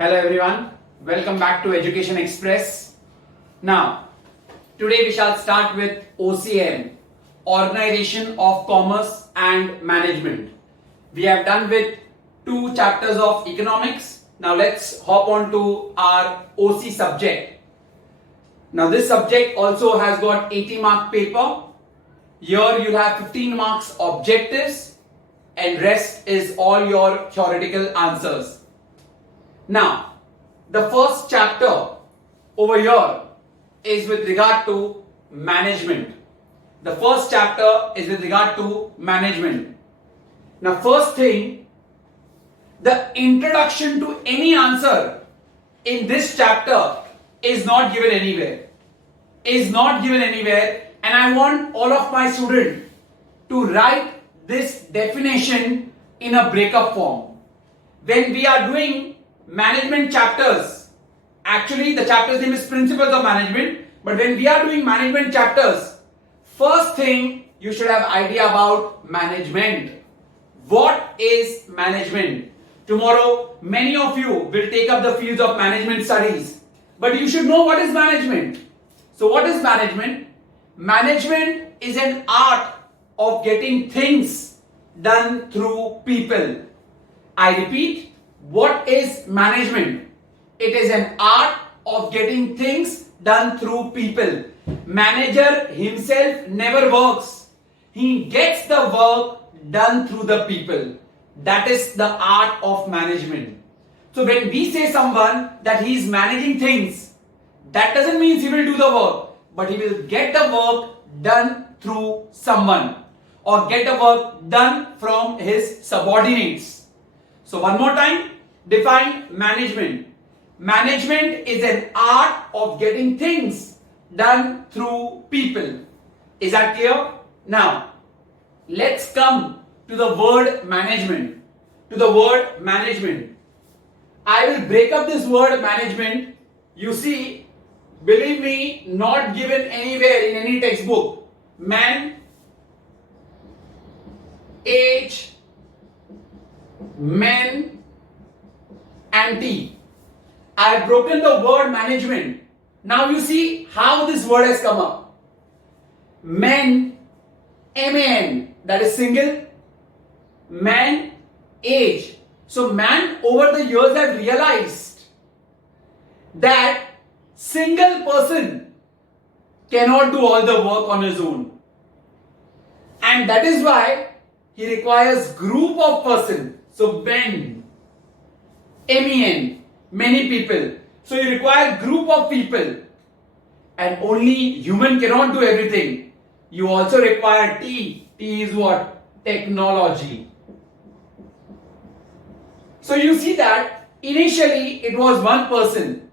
Hello everyone, welcome back to Education Express. Now, today we shall start with O.C.M, Organization of Commerce and Management. We have done with 2 chapters of economics. Now let's hop on to our OC subject. Now this subject also has got 80 mark paper. Here you'll have 15 marks objectives and rest is all your theoretical answers. Now, the first chapter over here is with regard to management. The first chapter is with regard to management. Now, first thing, the introduction to any answer in this chapter is not given anywhere. And I want all of my students to write this definition in a breakup form. When we are doing management chapters, actually the chapter's name is Principles of Management, but when we are doing management chapters, first thing you should have idea about management. What is management? Tomorrow many of you will take up the fields of management studies, but you should know what is management. So what is management? Management is an art of getting things done through people. I repeat, what is management? It is an art of getting things done through people. Manager himself never works. He gets the work done through the people. That is the art of management. So when we say someone that he is managing things, that doesn't mean he will do the work, but he will get the work done through someone or get the work done from his subordinates. So one more time, define management. Management is an art of getting things done through people. Is that clear? Now, let's come to the word management. I will break up this word management. You see, believe me, not given anywhere in any textbook. Man, age, men, and T. I have broken the word management. Now you see how this word has come up. Men, M-A-N, that is single. Man, age. So man over the years have realized that single person cannot do all the work on his own. And that is why he requires group of person. So men, M-E-N, many people. So you require group of people. And only human cannot do everything. You also require T. T is what? Technology. So you see that initially it was one person.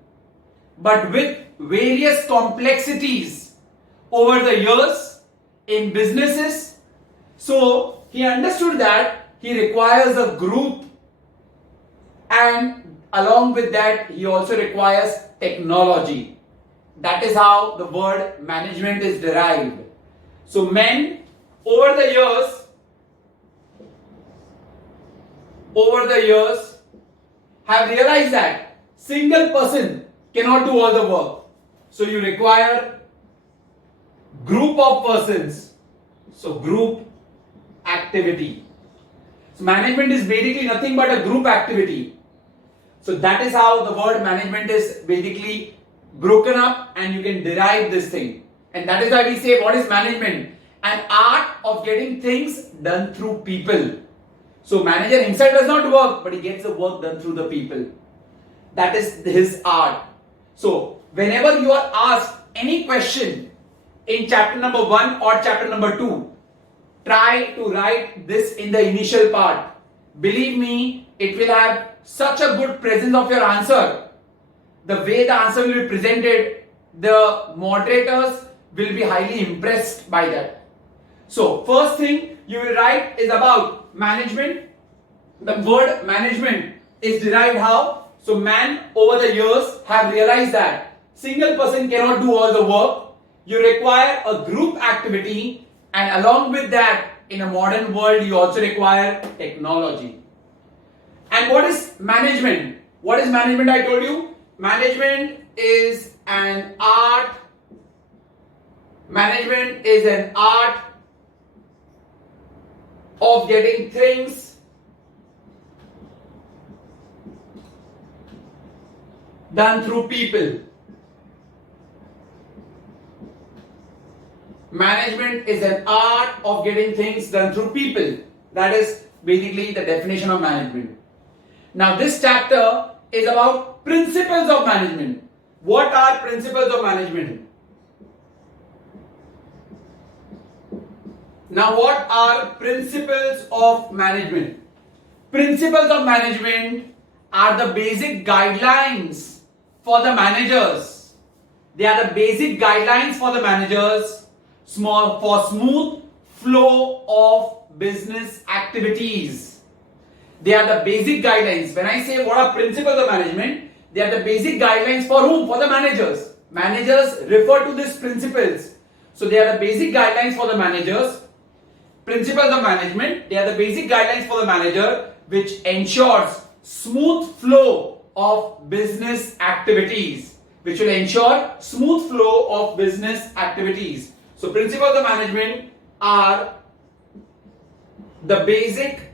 But with various complexities over the years in businesses, so he understood that he requires a group, and along with that he also requires technology. That is how the word management is derived. So men over the years have realized that single person cannot do all the work. So you require group of persons. So group activity. So management is basically nothing but a group activity. So that is how the word management is basically broken up, and you can derive this thing. And that is why we say, what is management? An art of getting things done through people. So manager himself does not work, but he gets the work done through the people. That is his art. So whenever you are asked any question in chapter number 1 or chapter number 2, try to write this in the initial part. Believe me, it will have such a good presence of your answer. The way the answer will be presented, the moderators will be highly impressed by that. So first thing you will write is about management. The word management is derived how? So man over the years have realized that single person cannot do all the work. You require a group activity, and along with that, in a modern world, you also require technology. And what is management? What is management? I told you. Management is an art. Management is an art of getting things done through people. Management is an art of getting things done through people. That is basically the definition of management. Now this chapter is about principles of management. What are principles of management? Now what are principles of management? Principles of management are the basic guidelines for the managers. They are the basic guidelines for the managers for smooth flow of business activities. They are the basic guidelines. When I say what are principles of management, they are the basic guidelines for whom? For the managers. Managers refer to these principles. So they are the basic guidelines for the managers. Principles of management, they are the basic guidelines for the manager which ensures smooth flow of business activities. Which will ensure smooth flow of business activities. So principles of management are the basic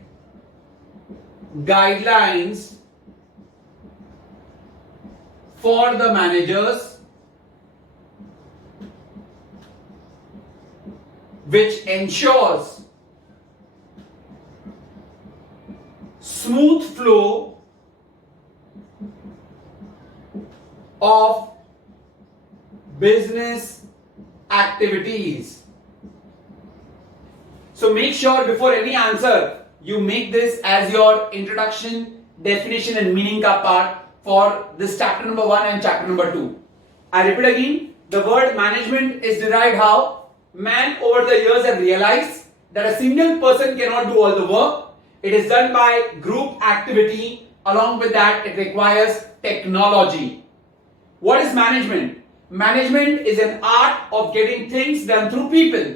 guidelines for the managers which ensures smooth flow of business activities. So make sure before any answer you make this as your introduction, definition and meaning ka part for this chapter number 1 and chapter number 2. I repeat again, the word management is derived how? Man over the years have realized that a single person cannot do all the work. It is done by group activity. Along with that, it requires technology. What is management? Management is an art of getting things done through people.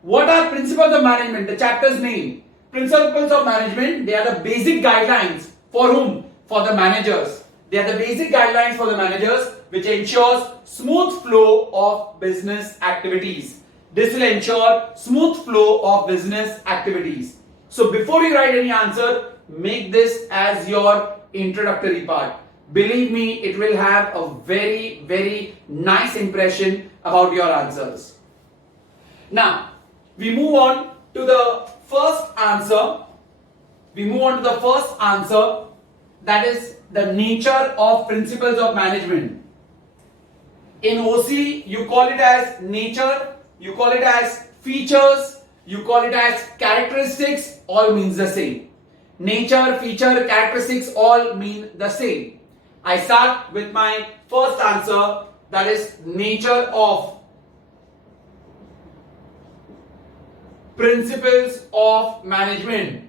What are principles of management? The chapter's name. Principles of management, they are the basic guidelines for whom? For the managers. They are the basic guidelines for the managers which ensures smooth flow of business activities. This will ensure smooth flow of business activities. So before you write any answer, make this as your introductory part. Believe me, it will have a very, very nice impression about your answers. Now, we move on to the first answer. That is the nature of principles of management. In OC, you call it as nature, you call it as features, you call it as characteristics, all means the same. Nature, feature, characteristics all mean the same. I start with my first answer, that is nature of principles of management.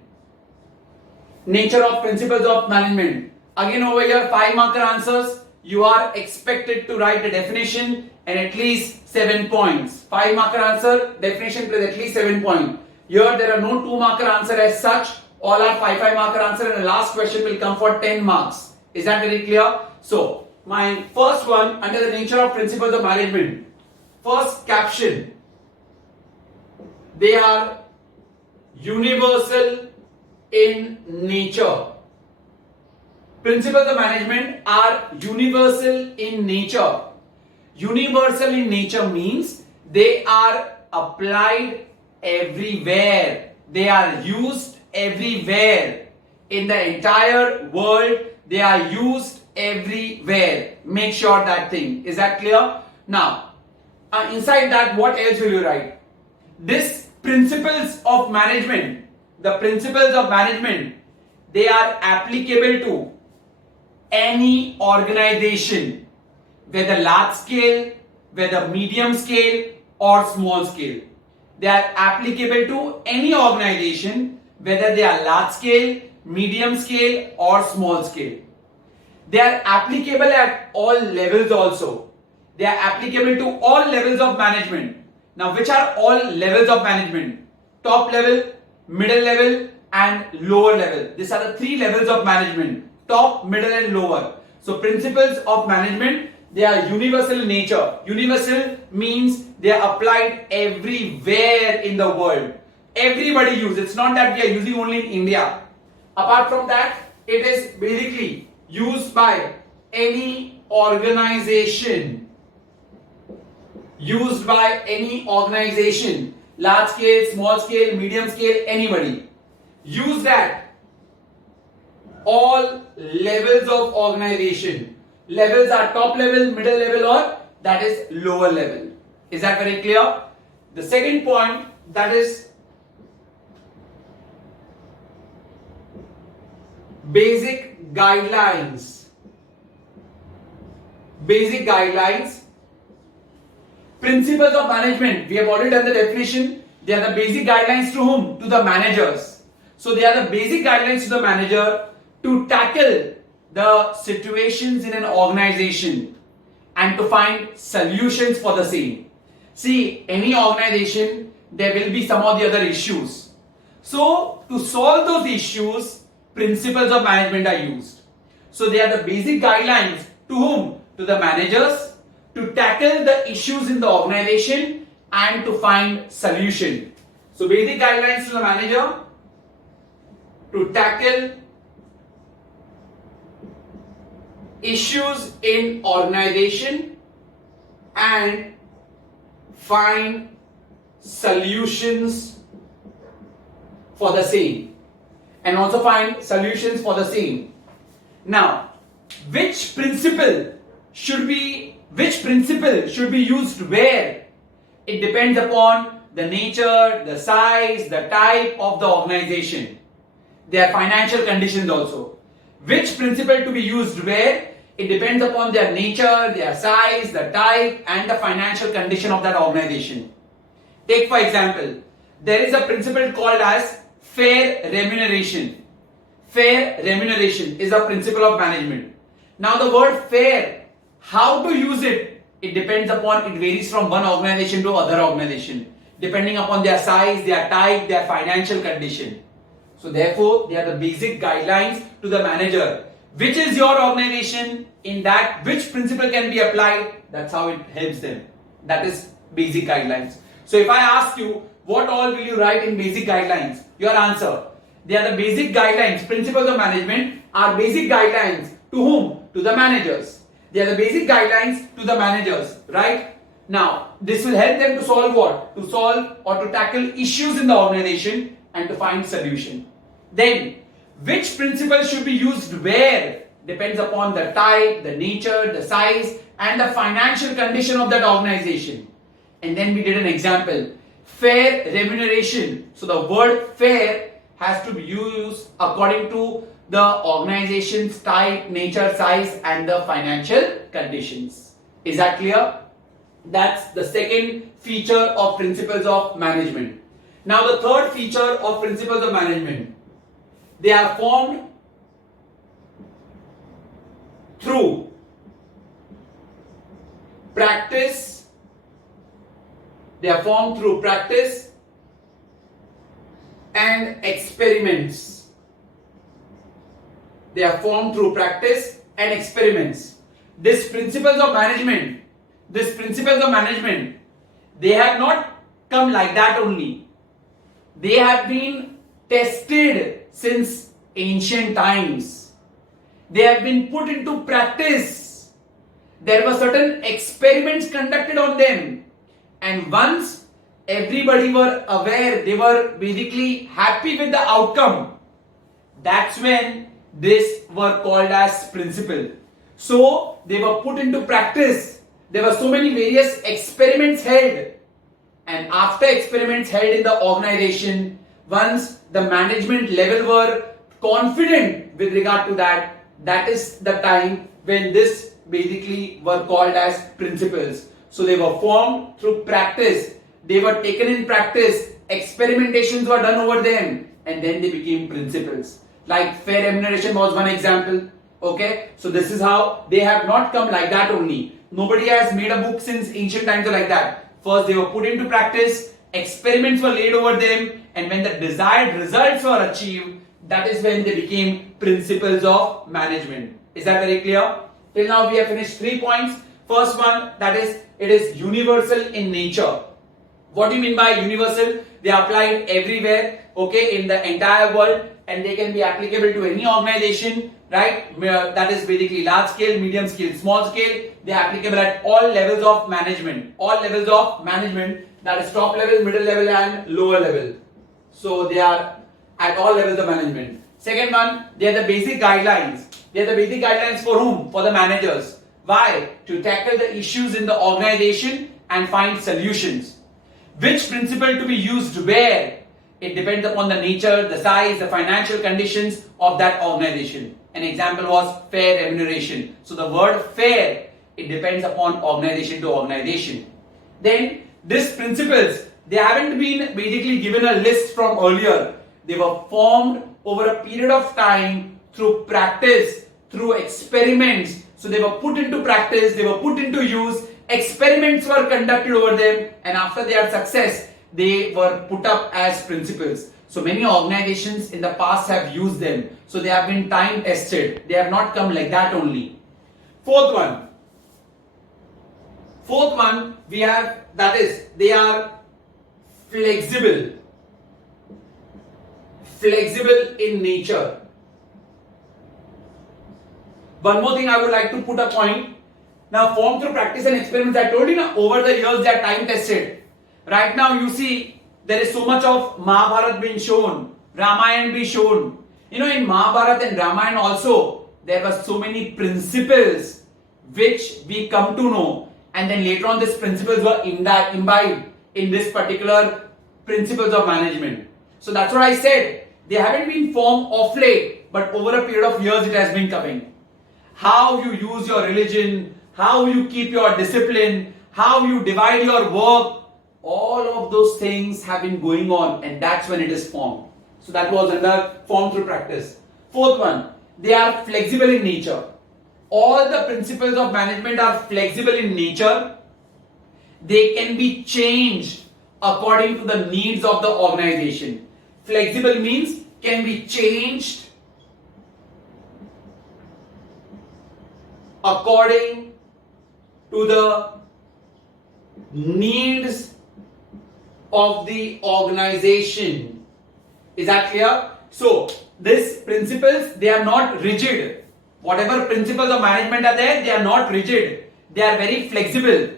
Nature of principles of management. Again over here 5 marker answers. You are expected to write the definition and at least 7 points. 5 marker answer, definition plus at least 7 points. Here there are no 2 marker answer as such. All are 5 marker answer and the last question will come for 10 marks. Is that very clear? So, my first one under the nature of principles of management. First caption. They are universal in nature. Principles of management are universal in nature. Universal in nature means they are applied everywhere. They are used everywhere. In the entire world, they are used everywhere. Make sure that thing. Is that clear? Now, inside that, what else will you write? This principles of management, the principles of management, they are applicable to any organization, whether large scale, whether medium scale or small scale. They are applicable to any organization, whether they are large scale, medium scale or small scale. They are applicable at all levels also. They are applicable to all levels of management. Now, which are all levels of management? Top level, middle level and lower level. These are the 3 levels of management. top, middle and lower. So principles of management, they are universal in nature. Universal means they are applied everywhere in the world. Everybody uses. It's not that we are using only in India. Apart from that, it is basically used by any organization. Used by any organization. Large scale, small scale, medium scale, anybody. Use that. All levels of organization. Levels are top level, middle level, or that is lower level. Is that very clear? The second point, that is basic guidelines. Basic guidelines. Principles of management. We have already done the definition. They are the basic guidelines to whom? To the managers. So they are the basic guidelines to the manager to tackle the situations in an organization and to find solutions for the same. See, any organization, there will be some of the other issues. So to solve those issues, principles of management are used. So they are the basic guidelines to whom? To the managers to tackle the issues in the organization and to find solution. So basic guidelines to the manager to tackle issues in organization and find solutions for the same. And also find solutions for the same. Now, which principle should be used where? It depends upon the nature, the size, the type of the organization. Their financial conditions also. Which principle to be used where? It depends upon their nature, their size, the type and the financial condition of that organization. Take for example, there is a principle called as fair remuneration. Fair remuneration is a principle of management. Now the word fair, how to use it? It depends upon, it varies from one organization to other organization, depending upon their size, their type, their financial condition. So therefore, they are the basic guidelines to the manager. Which is your organization? In that, which principle can be applied? That's how it helps them. That is basic guidelines. So if I ask you, what all will you write in basic guidelines? Your answer. They are the basic guidelines. Principles of management are basic guidelines to whom? To the managers. They are the basic guidelines to the managers, right? Now, this will help them to solve what? To solve or to tackle issues in the organization and to find solution. Then, which principle should be used where? Depends upon the type, the nature, the size and the financial condition of that organization. And then we did an example. Fair remuneration. So the word fair has to be used according to the organization's type, nature, size and the financial conditions. Is that clear? That's the second feature of principles of management. Now the third feature of principles of management. They are formed through practice. They are formed through practice and experiments. They are formed through practice and experiments. These principles of management, they have not come like that only. They have been tested since ancient times. They have been put into practice. There were certain experiments conducted on them. And once everybody were aware, they were basically happy with the outcome. That's when these were called as principle. So they were put into practice. There were so many various experiments held. And after experiments held in the organization, once the management level were confident with regard to that, that is the time when this basically were called as principles. So they were formed through practice. They were taken in practice. Experimentations were done over them. And then they became principles. Like fair remuneration was one example. Okay. So this is how they have not come like that only. Nobody has made a book since ancient times or like that. First they were put into practice. Experiments were laid over them. And when the desired results were achieved, that is when they became principles of management. Is that very clear? Till now we have finished 3 points. First one, that is, it is universal in nature. What do you mean by universal? They are applied everywhere, okay, in the entire world, and they can be applicable to any organization, right? That is basically large scale, medium scale, small scale. They are applicable at all levels of management. All levels of management, that is top level, middle level and lower level. So they are at all levels of management. Second one, they are the basic guidelines. They are the basic guidelines for whom? For the managers. Why? To tackle the issues in the organization and find solutions. Which principle to be used where? It depends upon the nature, the size, the financial conditions of that organization. An example was fair remuneration. So the word fair, it depends upon organization to organization. Then these principles, they haven't been basically given a list from earlier. They were formed over a period of time through practice, through experiments. So they were put into practice, they were put into use, experiments were conducted over them, and after their success, they were put up as principles. So many organizations in the past have used them. So they have been time tested. They have not come like that only. Fourth one we have, that is, they are flexible in nature. One more thing I would like to put a point. Now, formed through practice and experiments, I told you now, over the years they are time tested. Right now you see there is so much of Mahabharata being shown, Ramayana being shown. You know, in Mahabharata and Ramayana also there were so many principles which we come to know, and then later on these principles were imbibed in this particular principles of management. So that's what I said. They haven't been formed of late, but over a period of years it has been coming. How you use your religion, how you keep your discipline, how you divide your work, all of those things have been going on, and that's when it is formed. So that was under formed through practice. Fourth one, they are flexible in nature. All the principles of management are flexible in nature. They can be changed according to the needs of the organization. Flexible means can be changed according to the needs of the organization. Is that clear? So these principles, they are not rigid. Whatever principles of management are there, they are not rigid. They are very flexible.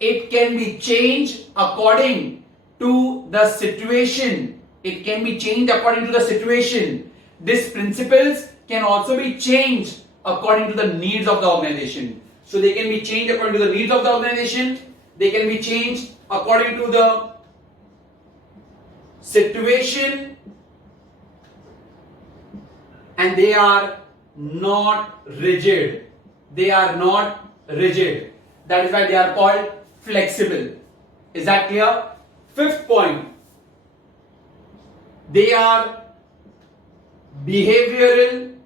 It can be changed according to the situation. It can be changed according to the situation. These principles can also be changed according to the needs of the organization. So they can be changed according to the needs of the organization. They can be changed according to the situation, and they are not rigid. They are not rigid. That is why they are called flexible. Is that clear? Fifth point, they are behavioral.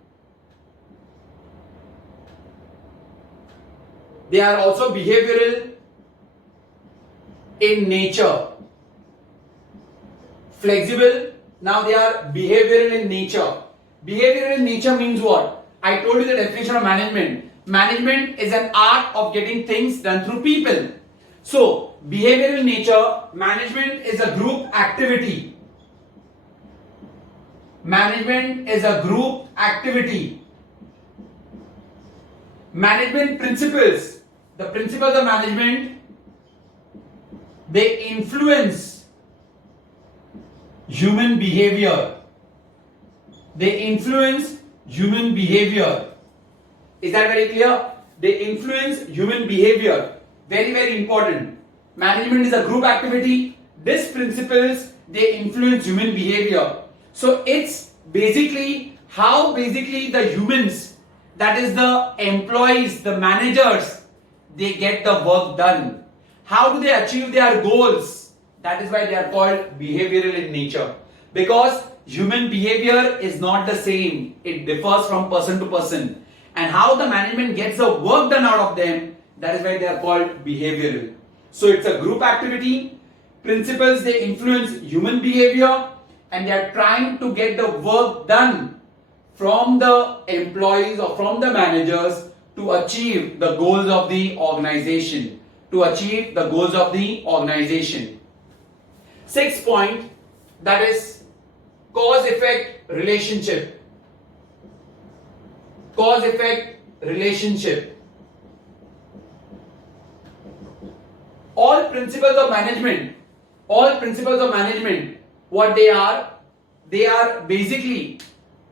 They are also behavioral in nature. Flexible, now they are behavioral in nature. Behavioral in nature means what? I told you the definition of management. Management is an art of getting things done through people. So, behavioral nature, management is a group activity. Management is a group activity. Management principles. The principles of management, they influence human behavior. They influence human behavior. Is that very clear? They influence human behavior. Very, very important. Management is a group activity. These principles, they influence human behavior. So it's basically how basically the humans, that is the employees, the managers, they get the work done. How do they achieve their goals? That is why they are called behavioral in nature. Because human behavior is not the same. It differs from person to person. And how the management gets the work done out of them, that is why they are called behavioral. So it's a group activity. Principles, they influence human behavior. and they are trying to get the work done from the employees or from the managers to achieve the goals of the organization. To achieve the goals of the organization. 6th point, that is cause-effect relationship. Cause-effect relationship. All principles of management, what they are basically,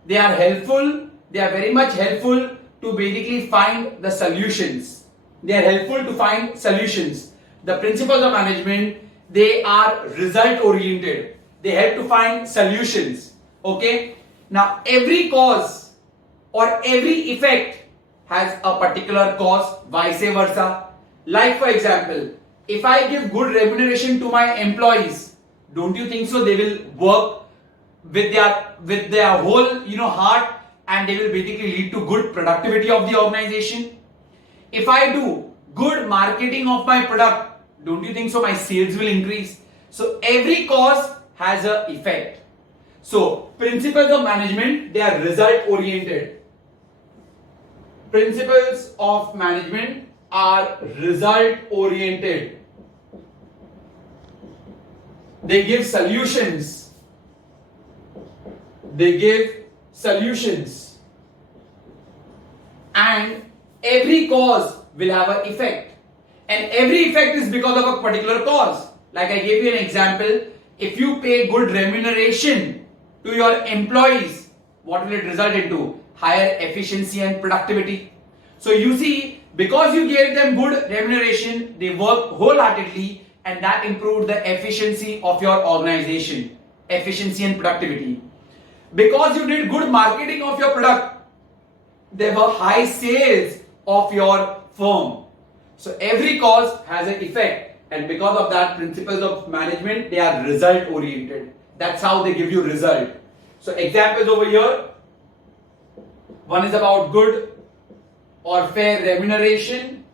they are helpful, they are very much helpful to basically find the solutions. They are helpful to find solutions. The principles of management, they are result oriented. They help to find solutions. Okay. Now every cause or every effect has a particular cause, vice versa. Like for example, if I give good remuneration to my employees, don't you think so they will work with their whole heart, and they will basically lead to good productivity of the organization? If I do good marketing of my product, don't you think so my sales will increase? So every cause has an effect. So principles of management, they are result oriented. Principles of management are result oriented. They give solutions. They give solutions. And every cause will have an effect. And every effect is because of a particular cause. Like I gave you an example. If you pay good remuneration to your employees, what will it result into? Higher efficiency and productivity. So you see, because you gave them good remuneration, they work wholeheartedly, and that improved the efficiency of your organization. Efficiency and productivity. Because you did good marketing of your product, there were high sales of your firm. So every cause has an effect, and because of that, principles of management, they are result oriented. That's how they give you result. So examples over here. One is about good or fair remuneration,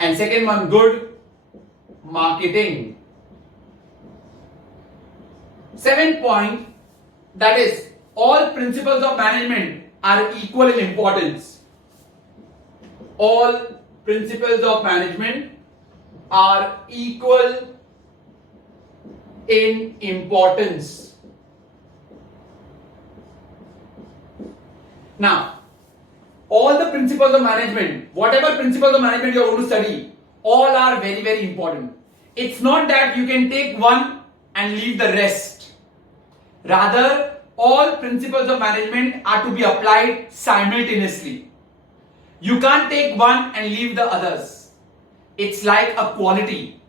and second one, good marketing. 7th point, that is, all principles of management are equal in importance. All principles of management are equal in importance. Now, all the principles of management, whatever principles of management you are going to study, all are very, very important. It's not that you can take one and leave the rest. Rather, all principles of management are to be applied simultaneously. You can't take one and leave the others. It's like a quality.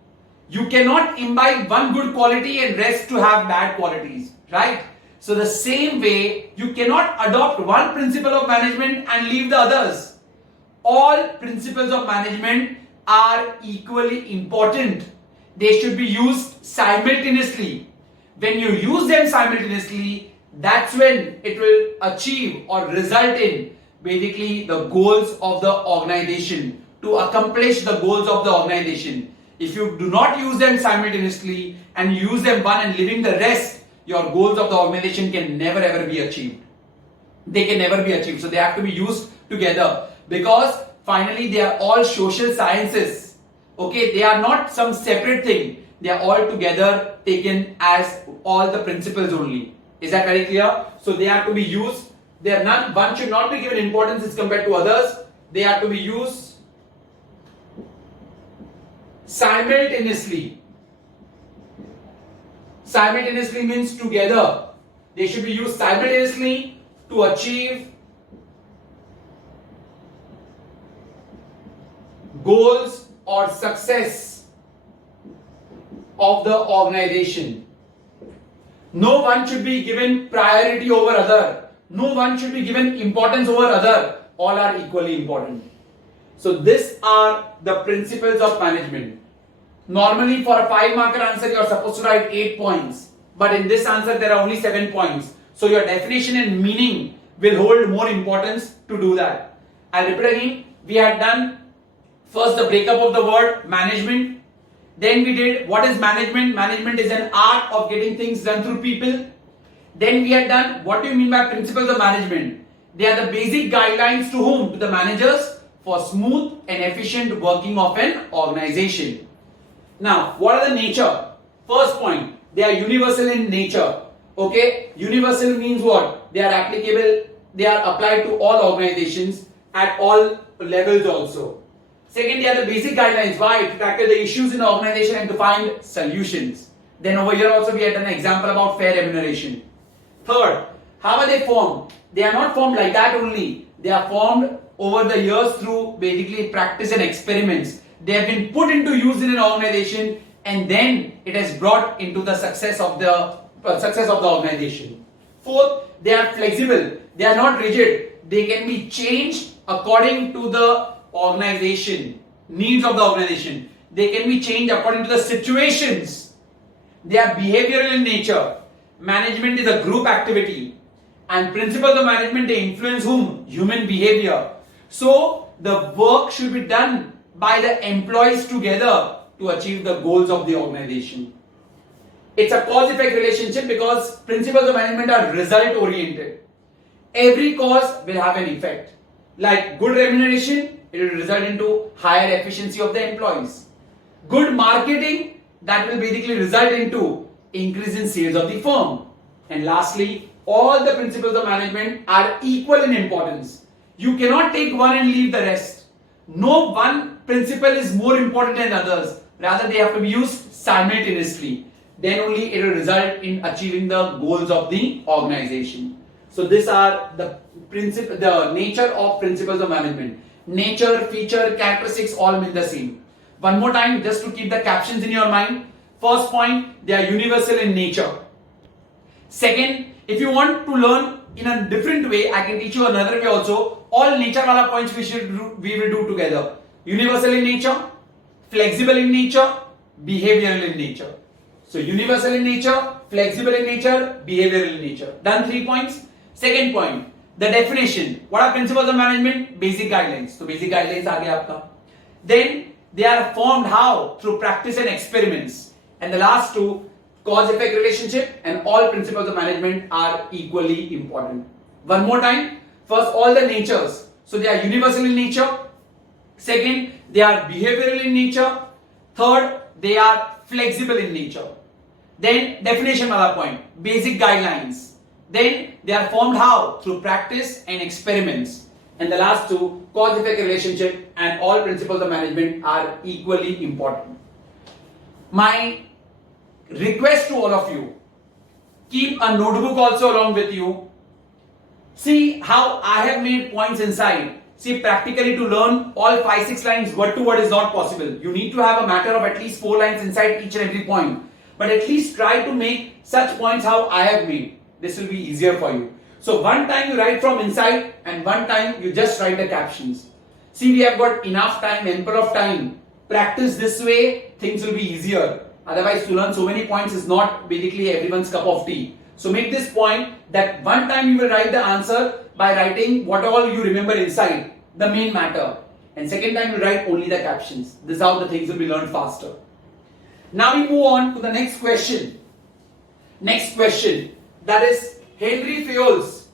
You cannot imbibe one good quality and rest to have bad qualities, right? So the same way, you cannot adopt one principle of management and leave the others. All principles of management are equally important. They should be used simultaneously. When you use them simultaneously, that's when it will achieve or result in basically the goals of the organization, to accomplish the goals of the organization. If you do not use them simultaneously and use them one and leaving the rest, your goals of the organization can never ever be achieved. They can never be achieved. So they have to be used together, because finally they are all social sciences. Okay, they are not some separate thing. They are all together taken as all the principles only. Is that very clear? So they have to be used. They are not, one should not be given importance as compared to others. They have to be used simultaneously. Simultaneously means together. They should be used simultaneously to achieve goals or success of the organization. No one should be given priority over other. No one should be given importance over other. All are equally important. So these are the principles of management. Normally for a 5-marker answer you are supposed to write 8 points. But in this answer there are only 7 points. So your definition and meaning will hold more importance to do that. I'll repeat again. We had done first the breakup of the word management. Then we did what is management. Management is an art of getting things done through people. Then we had done what do you mean by principles of management. They are the basic guidelines to whom? To the managers for smooth and efficient working of an organization. Now, what are the nature? First point, they are universal in nature. Okay, universal means what? They are applicable, they are applied to all organizations at all levels also. Second, they are the basic guidelines. Why? To tackle the issues in the organization and to find solutions. Then over here also we had an example about fair remuneration. Third, how are they formed? They are not formed like that only. They are formed over the years through basically practice and experiments. They have been put into use in an organization and then it has brought into the success of the organization. Fourth, they are flexible. They are not rigid. They can be changed according to the organization, needs of the organization. They can be changed according to the situations. They are behavioral in nature. Management is a group activity. And principles of management, they influence whom? Human behavior. So, the work should be done by the employees together to achieve the goals of the organization. It's a cause-effect relationship because principles of management are result-oriented. Every cause will have an effect. Like good remuneration, it will result into higher efficiency of the employees. Good marketing, that will basically result into increase in sales of the firm. And lastly, all the principles of management are equal in importance. You cannot take one and leave the rest. No one principle is more important than others. Rather, they have to be used simultaneously. Then only it will result in achieving the goals of the organization. So these are the nature of principles of management. Nature, feature, characteristics all mean the same. One more time, just to keep the captions in your mind. First point, they are universal in nature. Second, if you want to learn in a different way, I can teach you another way also. All nature wala points we will do together. Universal in nature, flexible in nature, behavioral in nature. So universal in nature, flexible in nature, behavioral in nature. Done 3 points. Second point, the definition. What are principles of management? Basic guidelines. So basic guidelines aa gaya aapka. Then they are formed how? Through practice and experiments. And the last two, cause-effect relationship, and all principles of management are equally important. One more time. First, all the natures. So they are universal in nature. Second, they are behavioral in nature. Third, they are flexible in nature. Then definition wala point, basic guidelines. Then they are formed how? Through practice and experiments. And the last two, cause-effect relationship, and all principles of management are equally important. My request to all of you, keep a notebook also along with you. See how I have made points inside. See, practically to learn all 5-6 lines word to word is not possible. You need to have a matter of at least 4 lines inside each and every point. But at least try to make such points how I have made. This will be easier for you. So one time you write from inside and one time you just write the captions. See, we have got enough time, ample of time. Practice this way, things will be easier. Otherwise, to learn so many points is not basically everyone's cup of tea. So make this point that one time you will write the answer by writing what all you remember inside, the main matter. And second time you write only the captions. This is how the things will be learned faster. Now we move on to the next question. Next question, that is Henri Fayol's.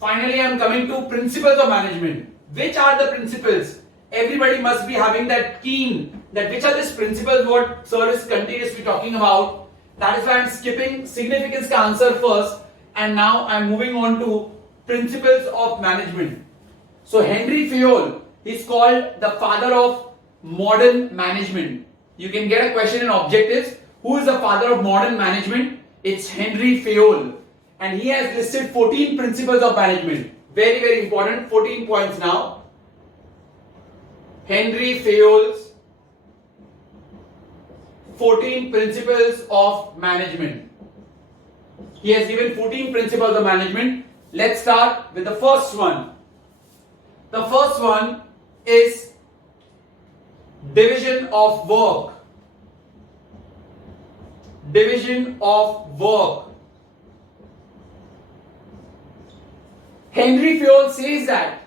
Finally, I am coming to principles of management. Which are the principles? Everybody must be having that keen, that which are these principles what sir is continuously talking about. That is why I am skipping significance ka answer first, and now I am moving on to principles of management. So Henri Fayol is called the father of modern management. You can get a question in objectives. Who is the father of modern management? It's Henri Fayol. And he has listed 14 principles of management. Very, very important. 14 points now. Henri Fayol's 14 principles of management. He has given 14 principles of management. Let's start with the first one. The first one is division of work. Division of work. Henri Fayol says that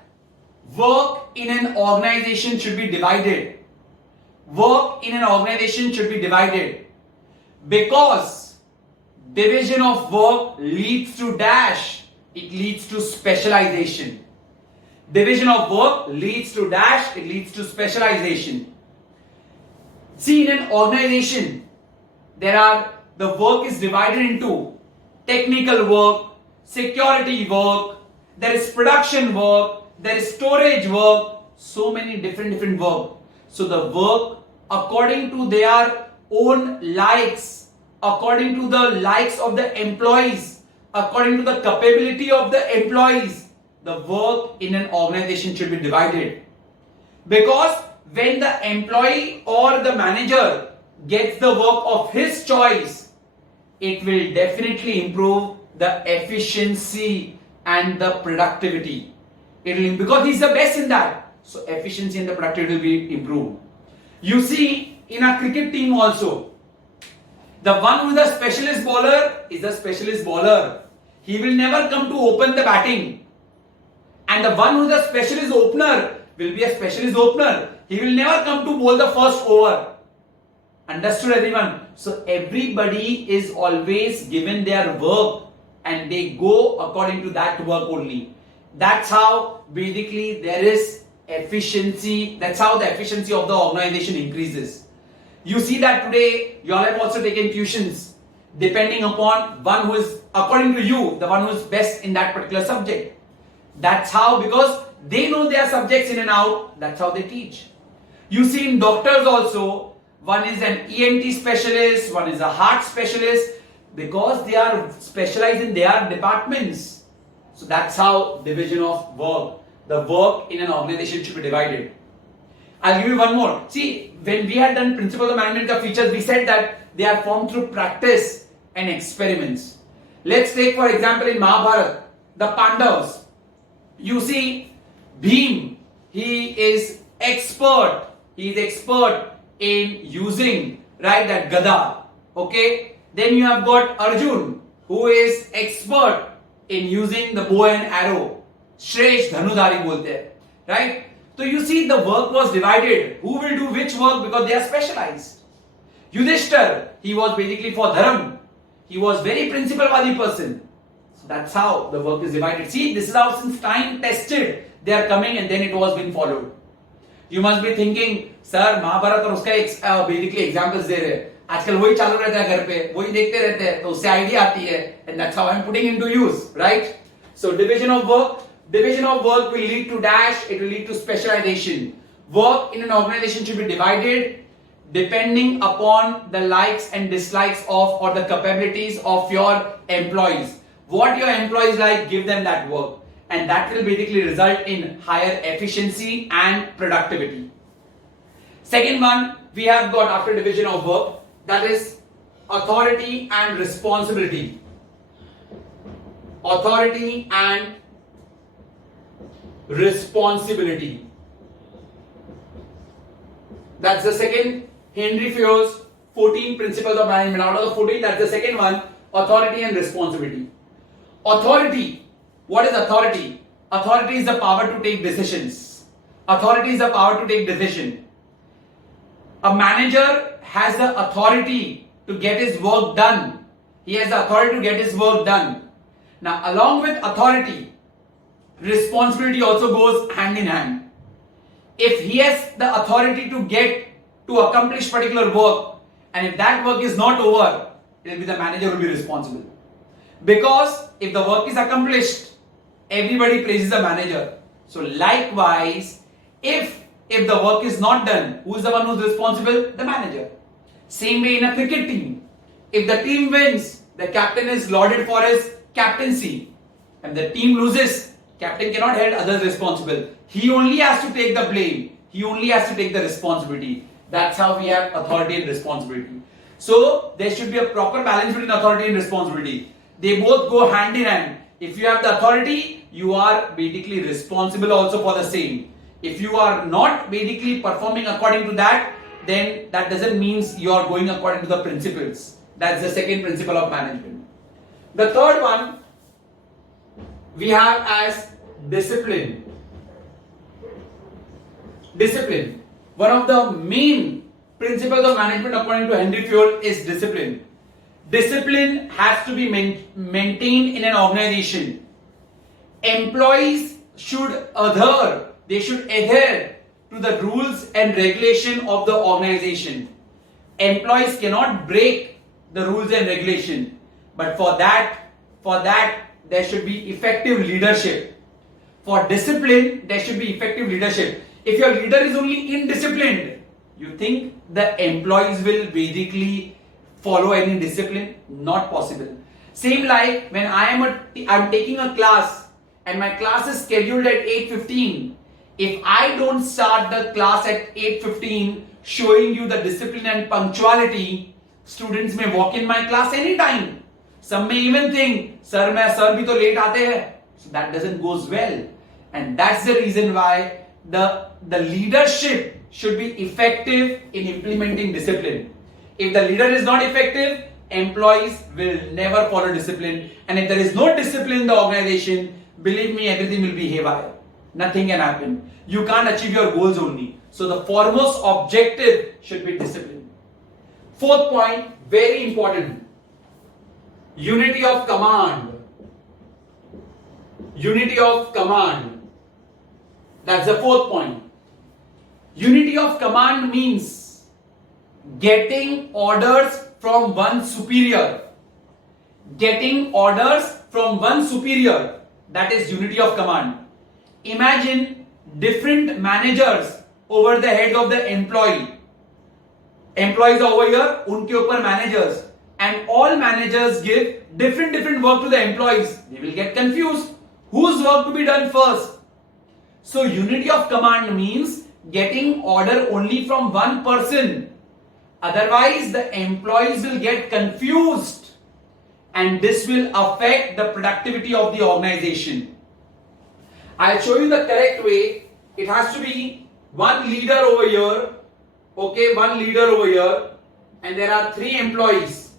work in an organization should be divided. work in an organization should be divided? Because division of work leads to dash. It leads to specialization. Division of work leads to dash. It leads to specialization. See, in an organization, the work is divided into technical work, security work, there is production work, there is storage work, so many different work. So the work according to their own likes, according to the likes of the employees, according to the capability of the employees, the work in an organization should be divided. Because when the employee or the manager gets the work of his choice, it will definitely improve the efficiency and the productivity. It will, because he's the best in that. So efficiency and the productivity will be improved. You see, in a cricket team also, the one who is a specialist bowler is a specialist bowler. He will never come to open the batting. And the one who is a specialist opener will be a specialist opener. He will never come to bowl the first over. Understood, everyone? So everybody is always given their work and they go according to that work only. That's how basically there is efficiency. That's how the efficiency of the organization increases. You see that today you all have also taken tuitions depending upon one who is, according to you, the one who is best in that particular subject. That's how, because they know their subjects in and out, that's how they teach. You see in doctors also, one is an ENT specialist, one is a heart specialist, because they are specialized in their departments. So that's how division of work. The work in an organization should be divided. I'll give you one more. See, when we had done principles of management of features, we said that they are formed through practice and experiments. Let's take for example in Mahabharata, the Pandavas. You see, Bhim, he is expert in using, right, that Gada. Okay. Then you have got Arjun, who is expert in using the bow and arrow. Shresh Dhanudhari bolte hai, right? So you see the work was divided. Who will do which work because they are specialized. Yudhishthir, he was basically for Dharam. He was very principle-wadi person. So that's how the work is divided. See, this is how since time tested, they are coming and then it was being followed. You must be thinking, sir, Mahabharata और उसका basically examples दे रहे हैं. आजकल वही चालू रहता है घर पे, वही देखते रहते हैं, तो उससे आइडिया आती है, and that's how I'm putting into use, right? So division of work will lead to dash, it will lead to specialization. Work in an organization should be divided depending upon the likes and dislikes of or the capabilities of your employees. What your employees like, give them that work, and that will basically result in higher efficiency and productivity. Second one we have got after division of work, that is authority and responsibility. Authority and responsibility. That's the second, Henri Fayol's 14 principles of management. Out of the 14, that's the second one, authority and responsibility. Authority. What is authority? Authority is the power to take decisions. Authority is the power to take decision. A manager has the authority to get his work done. He has the authority to get his work done. Now, along with authority, responsibility also goes hand in hand. If he has the authority to accomplish particular work, and if that work is not over, it will be the manager who will be responsible. Because if the work is accomplished, everybody praises the manager. So likewise, if the work is not done, who is the one who is responsible? The manager. Same way in a cricket team. If the team wins, the captain is lauded for his captaincy. If the team loses, captain cannot hold others responsible. He only has to take the blame. He only has to take the responsibility. That's how we have authority and responsibility. So there should be a proper balance between authority and responsibility. They both go hand in hand. If you have the authority, you are basically responsible also for the same. If you are not basically performing according to that, then that doesn't mean you are going according to the principles. That's the second principle of management. The third one we have as discipline. Discipline. One of the main principles of management according to Henri Fayol is discipline. Discipline has to be maintained in an organization. Employees should adhere to the rules and regulation of the organization. Employees cannot break the rules and regulation, but for that there should be effective leadership. For discipline, there should be effective leadership. If your leader is only indisciplined, you think the employees will basically follow any discipline? Not possible. Same like when I'm taking a class and my class is scheduled at 8:15. If I don't start the class at 8:15 showing you the discipline and punctuality, students may walk in my class anytime. Some may even think, sir bhi to late aate hai. So that doesn't goes well. And that's the reason why the leadership should be effective in implementing discipline. If the leader is not effective, employees will never follow discipline. And if there is no discipline in the organization, believe me, everything will be haywire. Nothing can happen. You can't achieve your goals only. So the foremost objective should be discipline. Fourth point, very important. Unity of command. Unity of command. That's the fourth point. Unity of command means getting orders from one superior. Getting orders from one superior. That is unity of command. Imagine different managers over the head of the employee. Employees are over here, unke upar managers. And all managers give different work to the employees. They will get confused. Whose work to be done first? So unity of command means getting order only from one person. Otherwise, the employees will get confused. And this will affect the productivity of the organization. I'll show you the correct way. It has to be one leader over here. Okay, one leader over here. And there are 3 employees.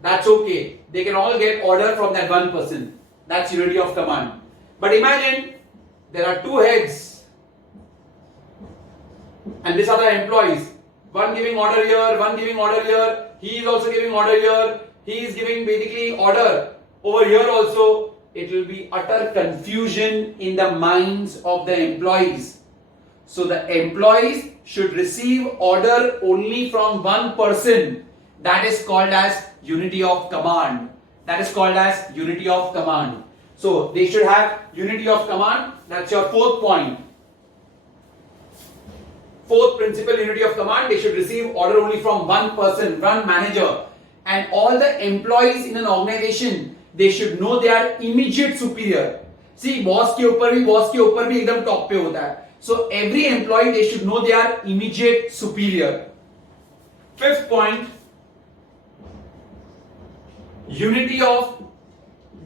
That's okay. They can all get order from that one person. That's unity of command. But imagine there are 2 heads. And these are the employees. One giving order here, one giving order here. He is also giving order here. He is giving basically order over here also. It will be utter confusion in the minds of the employees. So the employees should receive order only from one person. That is called as unity of command. That is called as unity of command. So they should have unity of command. That's your fourth point. Fourth principle, unity of command. They should receive order only from one person, one manager. And all the employees in an organization, they should know they are immediate superior. See, boss के ऊपर भी एकदम top पे होता है. So every employee, they should know they are immediate superior. Fifth point, unity of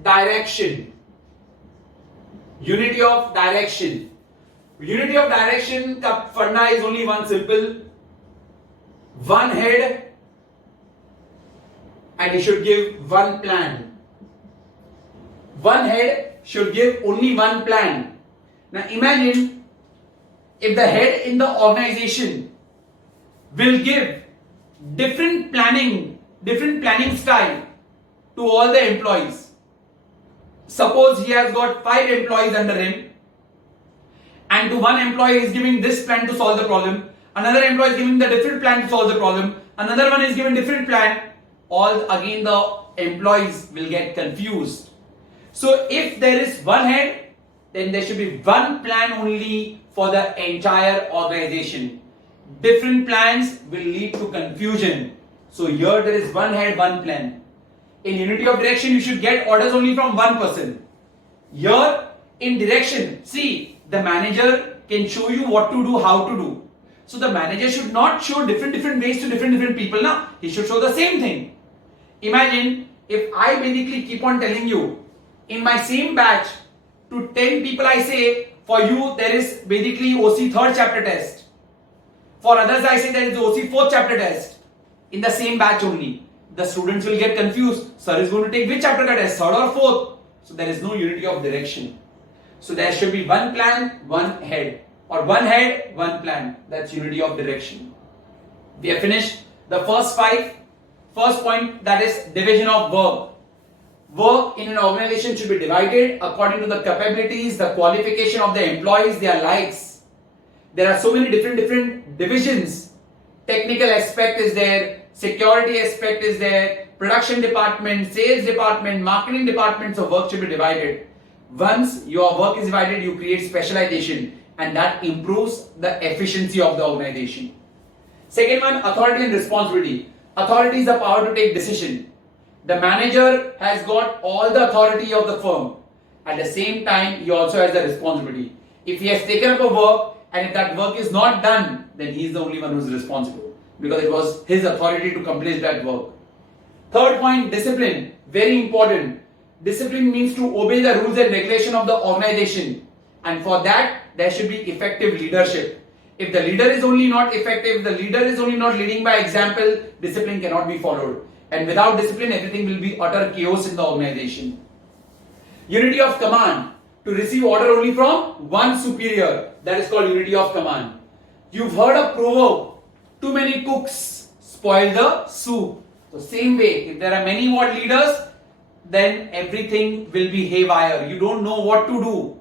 direction. Unity of direction. Unity of direction का फंडा is only one simple. One head and he should give one plan. One head should give only one plan. Now imagine if the head in the organization will give different planning style to all the employees. Suppose he has got 5 employees under him, and to one employee is giving this plan to solve the problem, another employee is giving the different plan to solve the problem, another one is giving different plan. All again the employees will get confused. So if there is one head, then there should be one plan only for the entire organization. Different plans will lead to confusion. So here there is one head, one plan. In unity of direction, you should get orders only from one person. Here in direction, see, the manager can show you what to do, how to do. So the manager should not show different ways to different people. Now he should show the same thing. Imagine if I basically keep on telling you in my same batch to 10 people, I say for you there is basically OC 3rd chapter test. For others I say there is OC 4th chapter test. In the same batch only. The students will get confused. Sir is going to take which chapter ka test, 3rd or 4th? So there is no unity of direction. So there should be one plan, one head. Or one head, one plan. That's unity of direction. We have finished the first five. First point, that is division of work. Work in an organization should be divided according to the capabilities, the qualification of the employees, their likes. There are so many different divisions. Technical aspect is there, security aspect is there, production department, sales department, marketing department, so work should be divided. Once your work is divided, you create specialization and that improves the efficiency of the organization. Second one, authority and responsibility. Authority is the power to take decision. The manager has got all the authority of the firm. At the same time, he also has the responsibility. If he has taken up a work and if that work is not done, then he is the only one who is responsible because it was his authority to complete that work. Third point, discipline. Very important. Discipline means to obey the rules and regulation of the organization, and for that there should be effective leadership. If the leader is only not effective, the leader is only not leading by example, discipline cannot be followed. And without discipline, everything will be utter chaos in the organization. Unity of command. To receive order only from one superior. That is called unity of command. You've heard a proverb, too many cooks spoil the soup. So same way, if there are many ward leaders, then everything will be haywire. You don't know what to do.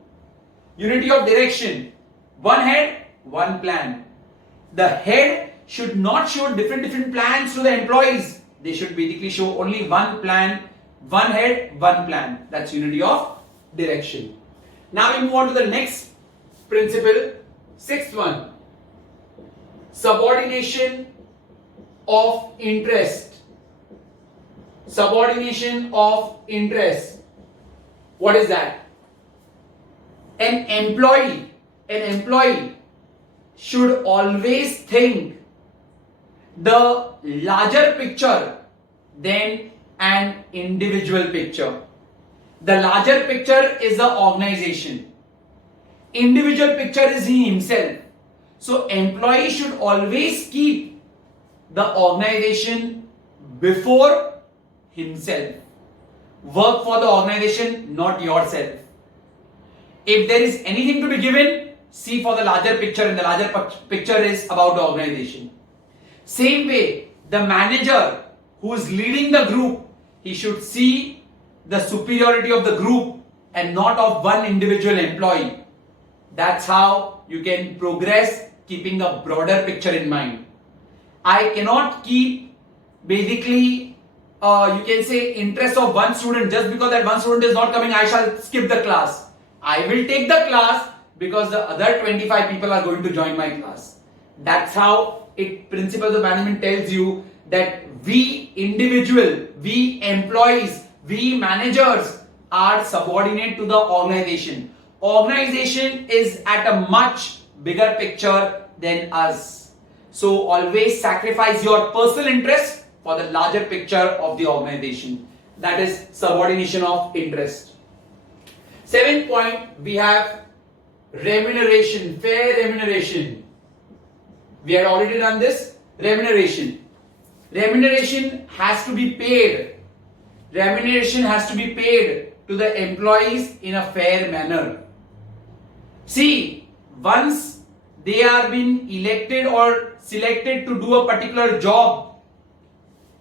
Unity of direction. One head, one plan. The head should not show different plans to the employees. They should basically show only one plan, one head, one plan. That's unity of direction. Now we move on to the next principle, sixth one. Subordination of interest. Subordination of interest. What is that? An employee should always think the larger picture than an individual picture. The larger picture is the organization. Individual picture is he himself. So employee should always keep the organization before himself. Work for the organization, not yourself. If there is anything to be given, see for the larger picture, and the larger picture is about the organization. Same way, the manager who is leading the group, he should see the superiority of the group and not of one individual employee. That's how you can progress, keeping a broader picture in mind. I cannot keep basically you can say interest of one student. Just because that one student is not coming, I shall skip the class. I will take the class because the other 25 people are going to join my class. That's how principles of management tells you that we individual, we employees, we managers are subordinate to the organization. Organization is at a much bigger picture than us. So always sacrifice your personal interest for the larger picture of the organization. That is subordination of interest. Seventh point, we have remuneration, fair remuneration. We had already done this. Remuneration. Remuneration has to be paid. Remuneration has to be paid to the employees in a fair manner. See, once they are being elected or selected to do a particular job,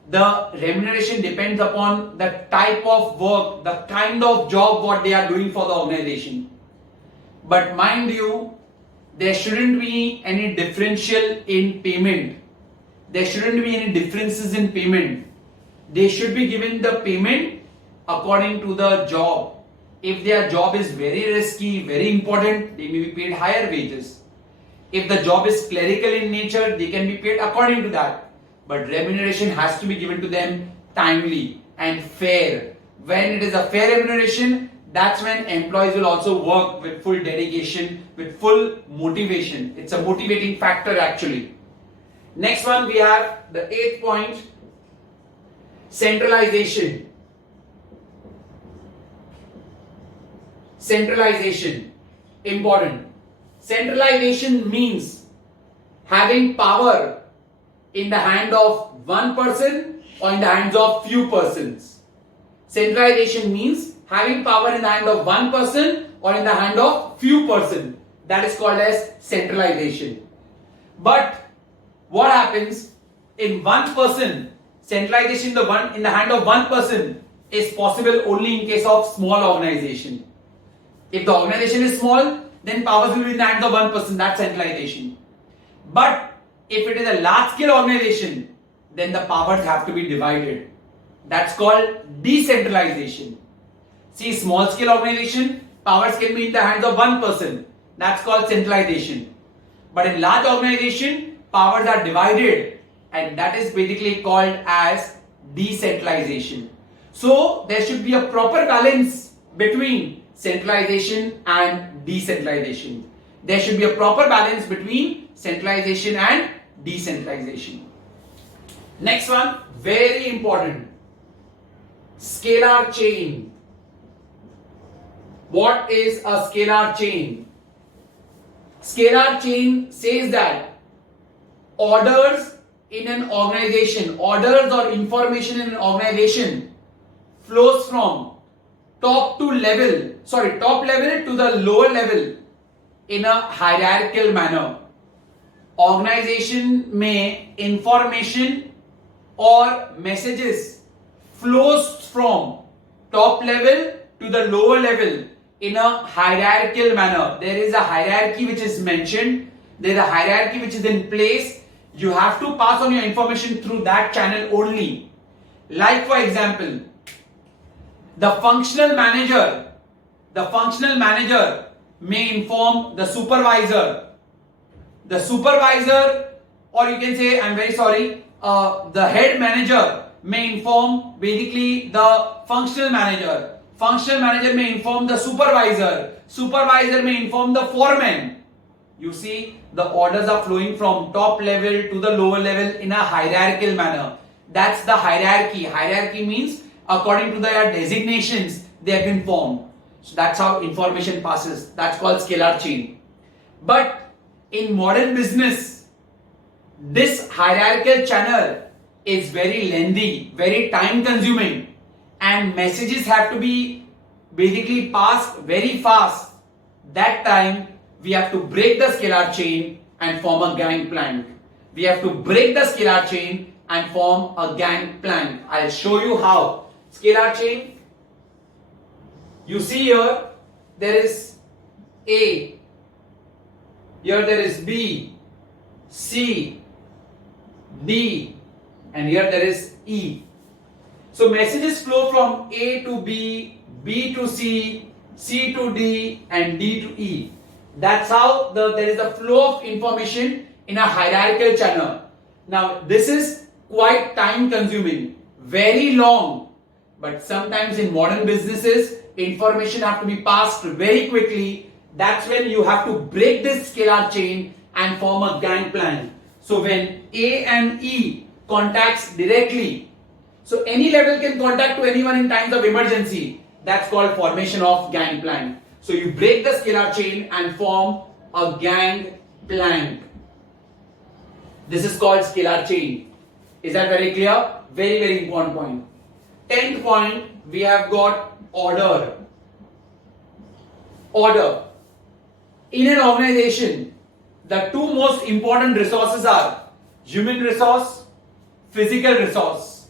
the remuneration depends upon the type of work, the kind of job what they are doing for the organization. But mind you, there shouldn't be any differential in payment. There shouldn't be any differences in payment. They should be given the payment according to the job. If their job is very risky, very important, they may be paid higher wages. If the job is clerical in nature, they can be paid according to that. But remuneration has to be given to them timely and fair. When it is a fair remuneration, that's when employees will also work with full dedication, with full motivation. It's a motivating factor actually. Next one, we have the eighth point, centralization. Centralization, important. Centralization means having power in the hand of one person or in the hands of few persons. Centralization means having power in the hand of one person or in the hand of few person. That is called as centralization. But what happens in one person, centralization in the hand of one person is possible only in case of small organization. If the organization is small, then powers will be in the hands of one person, that's centralization. But if it is a large scale organization, then the powers have to be divided. That's called decentralization. See, small scale organization, powers can be in the hands of one person. That's called centralization. But in large organization, powers are divided, and that is basically called as decentralization. So there should be a proper balance between centralization and decentralization. There should be a proper balance between centralization and decentralization. Next one, very important. Scalar chain. What is a scalar chain? Scalar chain says that orders in an organization, orders or information in an organization flows from top level to the lower level in a hierarchical manner. Organization में information or messages flows from top level to the lower level in a hierarchical manner. There is a hierarchy which is mentioned. There is a hierarchy which is in place. You have to pass on your information through that channel only. Like for example, the functional manager may inform the supervisor. The supervisor, or you can say, I'm very sorry, the head manager may inform basically the functional manager. Functional manager may inform the supervisor. Supervisor may inform the foreman. You see, the orders are flowing from top level to the lower level in a hierarchical manner. That's the hierarchy. Hierarchy means according to their designations they have been formed. So that's how information passes. That's called scalar chain. But in modern business, this hierarchical channel is very lengthy, very time consuming, and messages have to be basically passed very fast. That time we have to break the scalar chain and form a gangplank. We have to break the scalar chain and form a gangplank. I'll show you how. Scalar chain, you see here there is A, here there is B, C, D, and here there is E. So messages flow from A to B, B to C, C to D, and D to E. That's how there is a flow of information in a hierarchical channel. Now this is quite time consuming, very long. But sometimes in modern businesses, information have to be passed very quickly. That's when you have to break this scalar chain and form a gangplank. So when A and E contacts directly, so any level can contact to anyone in times of emergency. That's called formation of gangplank. So you break the scalar chain and form a gangplank. This is called scalar chain. Is that very clear? Very, very important point. 10th point, we have got order. Order. In an organization, the two most important resources are human resource, physical resource.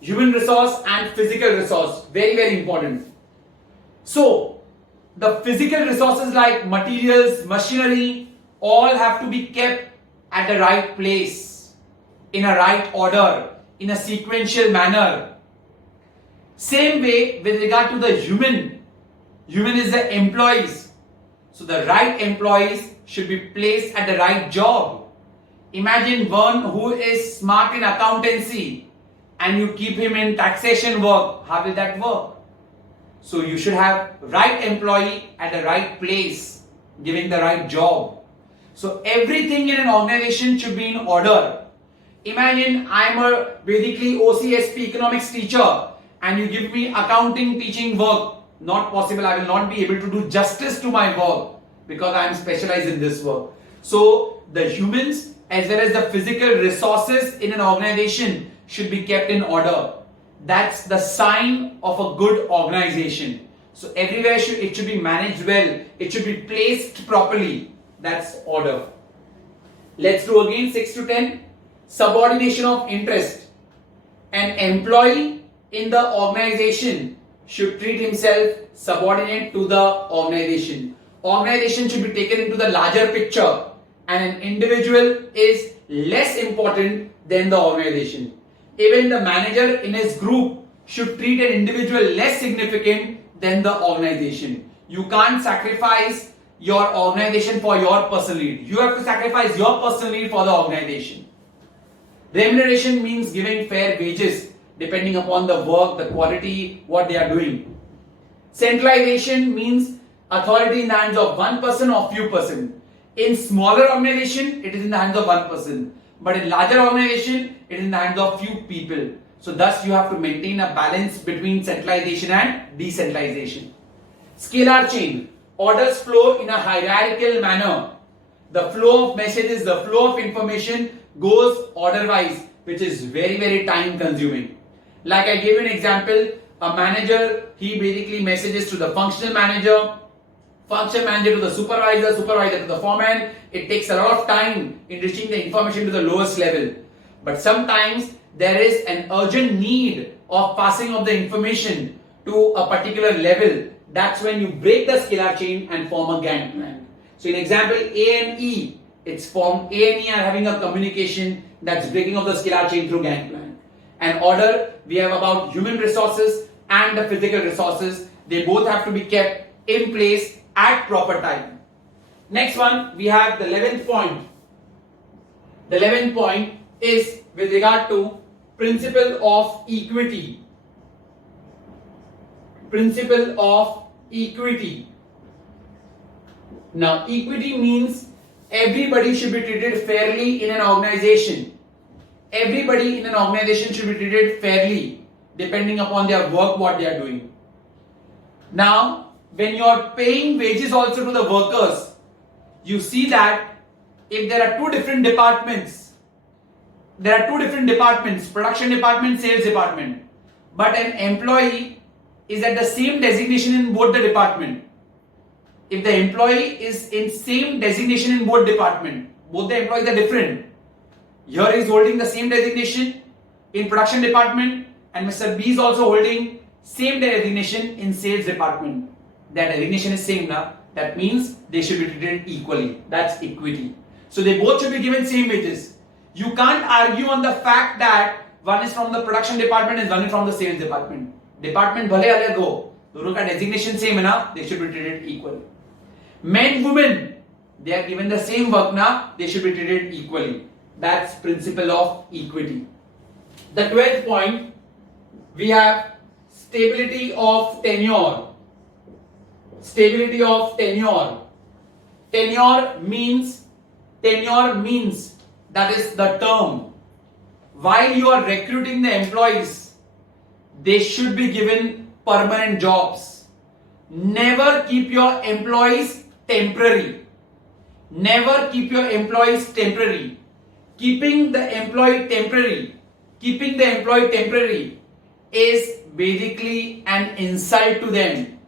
Human resource and physical resource. Very, very important. So, the physical resources like materials, machinery, all have to be kept at the right place, in a right order, in a sequential manner. Same way with regard to the human is the employees. So the right employees should be placed at the right job. Imagine one who is smart in accountancy and you keep him in taxation work. How will that work? So you should have right employee at the right place, giving the right job. So everything in an organization should be in order. Imagine I am a basically O.C.M economics teacher and you give me accounting teaching work. Not possible. I will not be able to do justice to my work because I am specialized in this work. So the humans as well as the physical resources in an organization should be kept in order. That's the sign of a good organization. So everywhere it should be managed well. It should be placed properly. That's order. Let's do again 6 to 10. subordination of interest. An employee in the organization should treat himself subordinate to the organization. Organization should be taken into the larger picture, and an individual is less important than the organization. Even the manager in his group should treat an individual less significant than the organization. You can't sacrifice your organization for your personal need. You have to sacrifice your personal need for the organization. Remuneration means giving fair wages depending upon the work, the quality, what they are doing. Centralization means authority in the hands of one person or few person. In smaller organization, it is in the hands of one person. But in larger organization, it is in the hands of few people. So thus you have to maintain a balance between centralization and decentralization. Scalar chain. Orders flow in a hierarchical manner. The flow of messages, the flow of information goes order-wise, which is very, very time consuming. Like I gave an example, a manager, he basically messages to the functional manager to the supervisor, supervisor to the foreman. It takes a lot of time in reaching the information to the lowest level. But sometimes there is an urgent need of passing of the information to a particular level. That's when you break the scalar chain and form a gang plan. So in example A and E, it's formed. A and E are having a communication, that's breaking of the scalar chain through gang plan. And order, we have about human resources and the physical resources. They both have to be kept in place at proper time. Next one, we have the 11th point. The 11th point is with regard to principle of equity. Principle of equity. Now, equity means everybody should be treated fairly in an organization. Everybody in an organization should be treated fairly depending upon their work, what they are doing. Now, when you are paying wages also to the workers, you see that if there are two different departments, production department, sales department, but an employee is at the same designation in both the department. If the employee is in same designation in both department, both the employees are different. Here is holding the same designation in production department, and Mr. B is also holding same designation in sales department. That designation is same now. That means they should be treated equally. That's equity. So they both should be given same wages. You can't argue on the fact that one is from the production department and one is from the sales department. Department भले अलग हो, दोनों का designation same है ना, they should be treated equally. Men, women, they are given the same work na, they should be treated equally. That's principle of equity. The 12th point, we have stability of tenure. Stability of tenure. Tenure means, that is the term. While you are recruiting the employees, they should be given permanent jobs. Never keep your employees temporary. Never keep your employees temporary. Keeping the employee temporary is basically an insult to them,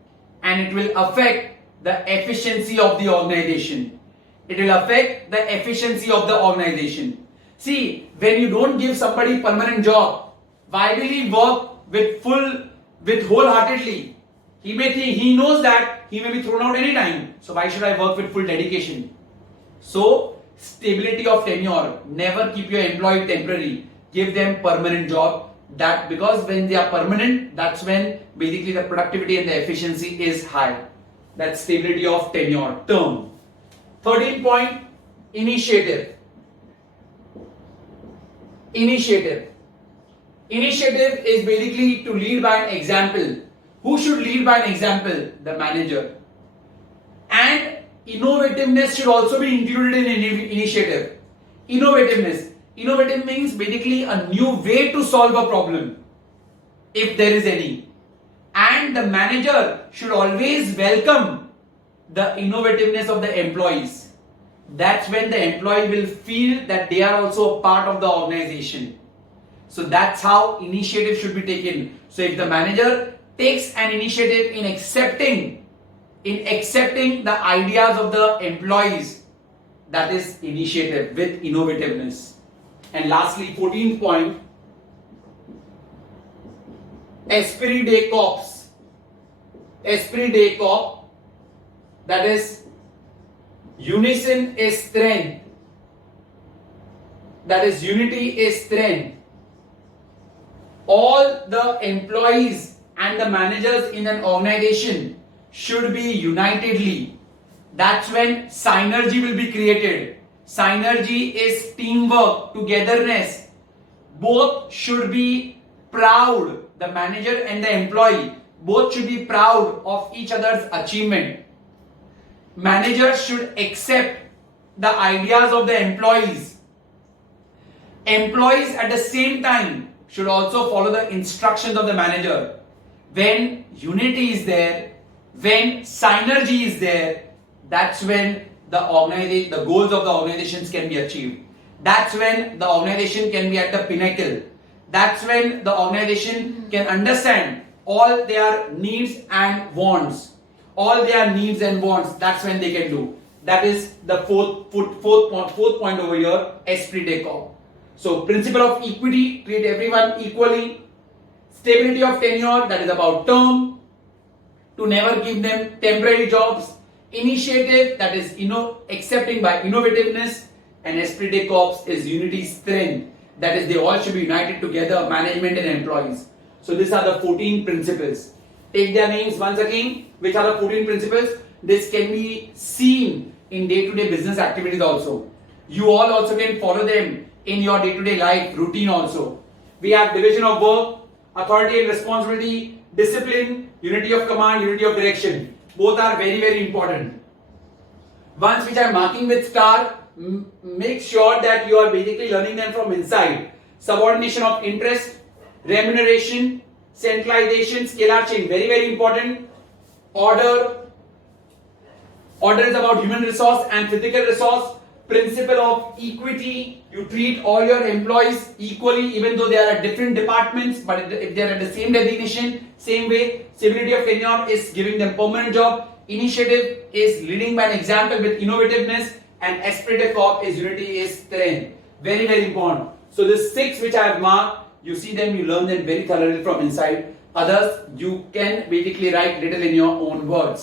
and it will affect the efficiency of the organization. It will affect the efficiency of the organization. See, when you don't give somebody permanent job, why will he work with wholeheartedly? He knows that he may be thrown out anytime. So why should I work with full dedication? So, stability of tenure. Never keep your employee temporary. Give them permanent job. That because when they are permanent, that's when basically the productivity and the efficiency is high. That's stability of tenure term. 13th point, initiative. Initiative is basically to lead by an example. Who should lead by an example? The manager. And innovativeness should also be included in initiative. Innovative means basically a new way to solve a problem, if there is any. And the manager should always welcome the innovativeness of the employees. That's when the employee will feel that they are also a part of the organization. So that's how initiative should be taken. So if the manager takes an initiative in accepting the ideas of the employees, that is initiative with innovativeness. And lastly, 14th point, esprit de corps. Esprit de corps, that is unison is strength. That is unity is strength. All the employees and the managers in an organization should be unitedly. That's when synergy will be created. Synergy is teamwork, togetherness. Both should be proud, the manager and the employee. Both should be proud of each other's achievement. Managers should accept the ideas of the employees. Employees at the same time should also follow the instructions of the manager. When unity is there, when synergy is there, that's when the goals of the organizations can be achieved. That's when the organization can be at the pinnacle. That's when the organization can understand all their needs and wants. All their needs and wants, that's when they can do. That is the fourth point over here, esprit de corps. So, principle of equity, treat everyone equally. Stability of tenure, that is about term, to never give them temporary jobs. Initiative, that is accepting by innovativeness. And esprit de corps is unity, strength, that is they all should be united together, management and employees. So these are the 14 principles. Take their names once again. Which are the 14 principles? This can be seen in day-to-day business activities also. You all also can follow them in your day-to-day life routine also. We have division of work, authority and responsibility, discipline, unity of command, unity of direction. Both are very, very important. Ones which I am marking with star, make sure that you are basically learning them from inside. Subordination of interest, remuneration, centralization, scalar chain, very, very important. Order is about human resource and physical resource. Principle of equity, you treat all your employees equally even though they are at different departments, but if they are at the same designation, same way. Stability of tenure is giving them permanent job. Initiative is leading by an example with innovativeness, and esprit de corps is unity is strength. Very, very important. So the 6 which I have marked, you see them, you learn them very thoroughly from inside. Others, you can basically write little in your own words.